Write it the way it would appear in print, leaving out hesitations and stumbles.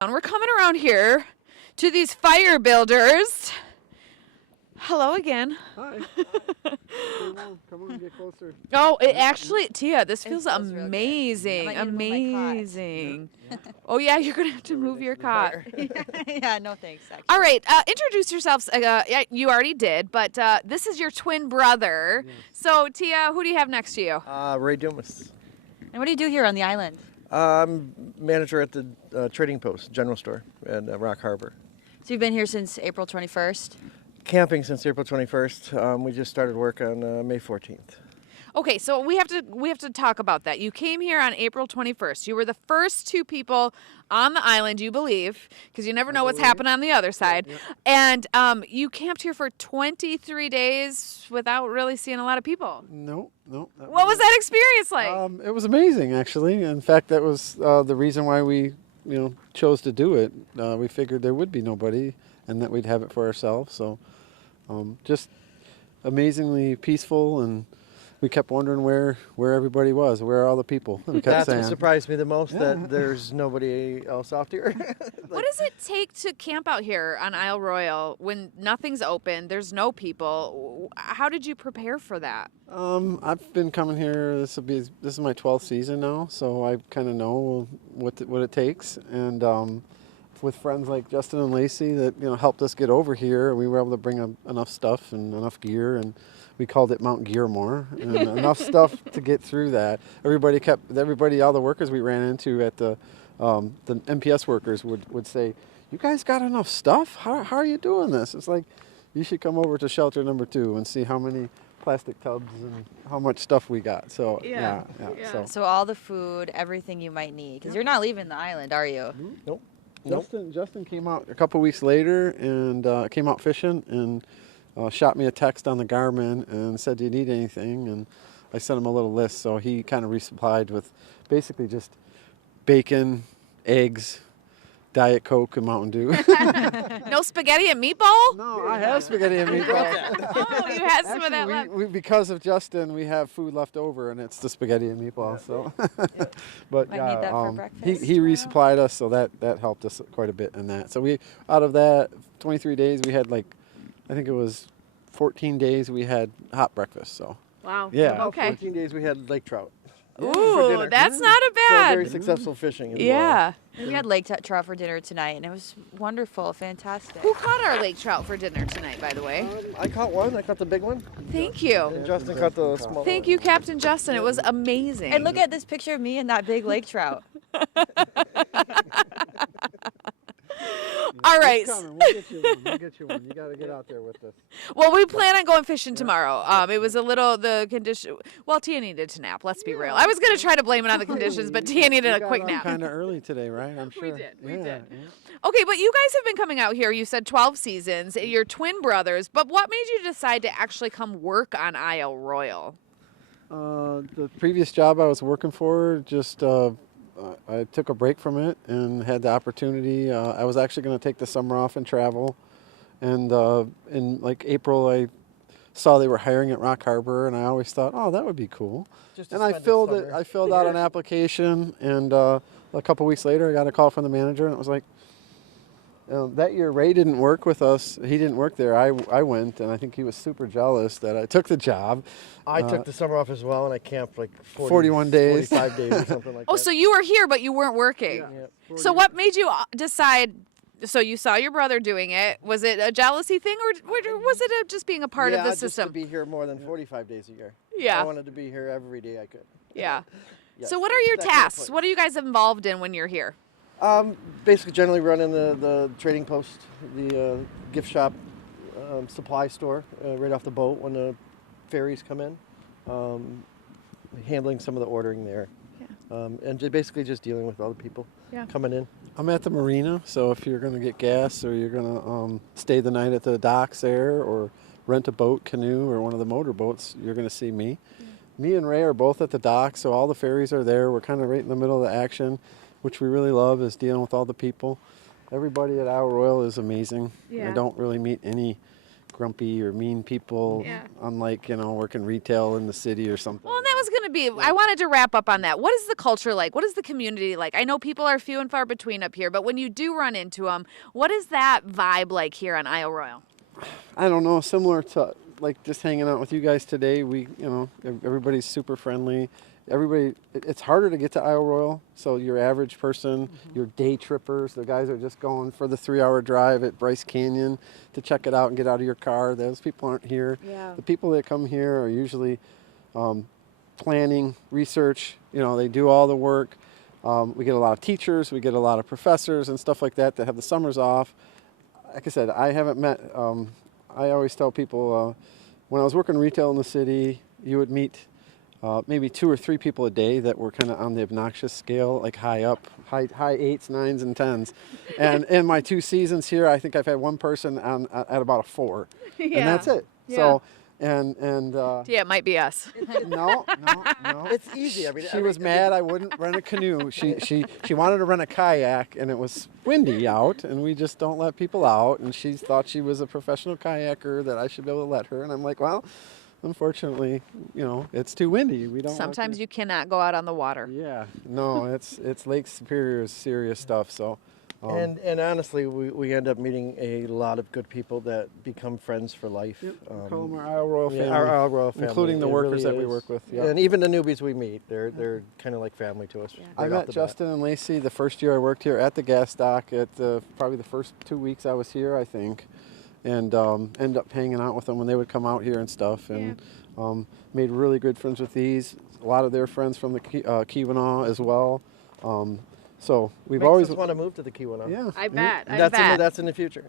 We're coming around here to these fire builders. Hello again. Hi. Come on, get closer. Oh, it actually, Tia, this feels feels real good. I amazing. might need to move my cot. Amazing. Oh, yeah, you're going to have to move your cot. Yeah, no thanks, actually. All right, introduce yourselves. Yeah, you already did, but this is your twin brother. Yes. So, Tia, who do you have next to you? Ray Dumas. And what do you do here on the island? I'm manager at the Trading Post General Store at Rock Harbor. So you've been here since April 21st? Camping since April 21st. We just started work on May 14th. Okay, so we have to talk about that. You came here on April 21st. You were the first two people on the island, you believe, because you never know what's happening on the other side. Yep. And you camped here for 23 days without really seeing a lot of people. No. What was that experience like? It was amazing, actually. In fact, that was the reason why we, chose to do it. We figured there would be nobody, and that we'd have it for ourselves. So, just amazingly peaceful, and we kept wondering where everybody was, where are all the people. We kept That's saying, what surprised me the most, Yeah. that there's nobody else out here. What does it take to camp out here on Isle Royale when nothing's open, there's no people? How did you prepare for that? I've been coming here. This is my 12th season now, so I kind of know what it takes. And with friends like Justin and Lacey that helped us get over here, we were able to bring enough stuff and enough gear, and we called it Mount Gearmore, and enough stuff to get through that. All the workers we ran into at the MPS workers would say, "You guys got enough stuff? How are you doing this?" It's like, you should come over to shelter number 2 and see how many plastic tubs and how much stuff we got. So Yeah. So all the food, everything you might need, because you're not leaving the island, are you? Nope. Justin came out a couple weeks later and came out fishing and shot me a text on the Garmin and said, "Do you need anything?" And I sent him a little list, so he kind of resupplied with basically just bacon, eggs, Diet Coke, and Mountain Dew. No spaghetti and meatball? No, I have spaghetti and meatballs. Oh, you had some of that Actually, left. we, because of Justin, we have food left over, and it's the spaghetti and meatballs. So, but Might yeah, need that for breakfast he tomorrow. resupplied us, so that helped us quite a bit in that. So we, out of that 23 days, we had I think it was 14 days we had hot breakfast. So Wow. Yeah. Okay. 14 days we had lake trout. For Ooh, dinner. that's not a So bad. very successful fishing as well. Yeah. We had lake trout for dinner tonight, and it was wonderful, fantastic. Who caught our lake trout for dinner tonight, by the way? I caught one. I caught the big one. Thank you. And Justin caught the small Thank one. you, Captain Justin. It was amazing. And look at this picture of me and that big lake trout. All right. It's coming. We'll get you one. We'll get you one. You got to get out there with us. Well, we plan on going fishing tomorrow. It was the condition. Well, Tia needed to nap. Let's be real. I was going to try to blame it on the conditions, but Tia needed a quick nap. Kind of early today, right? I'm sure. did, we Yeah, did. yeah. Okay, but you guys have been coming out here. You said 12 seasons. You're twin brothers. But what made you decide to actually come work on Isle Royale? The previous job I was working for, I took a break from it and had the opportunity. I was actually going to take the summer off and travel. And in April, I saw they were hiring at Rock Harbor, and I always thought, oh, that would be cool. Just to And I spend the filled summer. it. I filled out an application, and a couple weeks later, I got a call from the manager, and it was like, that year Ray didn't work with us. He didn't work there. I went, and I think he was super jealous that I took the job. I took the summer off as well, and I camped 41 days. 45 days or something like that. Oh, so you were here, but you weren't working. Yeah. So what made you decide? So you saw your brother doing it. Was it a jealousy thing, or was it just being a part of the just system? to be here more than 45 days a year. Yeah. I wanted to be here every day I could. Yeah. Yes, So what are your that kind of tasks? place. What are you guys involved in when you're here? Basically, generally running the trading post, the gift shop, supply store right off the boat when the ferries come in, handling some of the ordering there, and basically just dealing with other people coming in. I'm at the marina, so if you're going to get gas or you're going to stay the night at the docks there or rent a boat, canoe, or one of the motor boats, you're going to see me. Me and Ray are both at the dock, so all the ferries are there. We're kind of right in the middle of the action, which we really love, is dealing with all the people. Everybody at Isle Royale is amazing. Yeah. I don't really meet any grumpy or mean people, unlike, working retail in the city or something. Well, and that was was going to be, I wanted to wrap up on that. What is the culture like? What is the community like? I know people are few and far between up here, but when you do run into them, what is that vibe like here on Isle Royal? I don't know, similar to like just hanging out with you guys today. Everybody's super friendly. It's harder to get to Isle Royal, so your average person, your day trippers, the guys are just going for the 3-hour drive at Bryce Canyon to check it out and get out of your car. Those people aren't here. Yeah. The people that come here are usually planning, research, they do all the work. We get a lot of teachers, we get a lot of professors and stuff like that have the summers off. Like I said, I haven't met, I always tell people, when I was working retail in the city, you would meet maybe 2 or 3 people a day that were kind of on the obnoxious scale, like high 8s, 9s, and 10s. And in my 2 seasons here, I think I've had one person at about a 4, and that's it. Yeah. So, and Yeah, it might be us. no. It's easy. I mean, She was mad I wouldn't rent a canoe. She wanted to rent a kayak, and it was windy out, and we just don't let people out. And she thought she was a professional kayaker, that I should be able to let her. And I'm like, well, unfortunately, it's too windy. We don't. Sometimes you cannot go out on the water. Yeah, no, it's Lake Superior's serious stuff. So. And honestly, we end up meeting a lot of good people that become friends for life. Yep, we call them our Isle Royal family. Our Isle Royal family, including the it workers really that we is. work with. Yeah. And even the newbies we meet, they're kind of like family to us. I right off met the bat. Justin and Lacey the first year I worked here at the gas dock at probably the first 2 weeks I was here, I think, and ended up hanging out with them when they would come out here and stuff, and made really good friends with these. A lot of their friends from the Keweenaw as well. So we've Makes always us want to move to the Keweenaw. Yeah. I bet. That's in the future.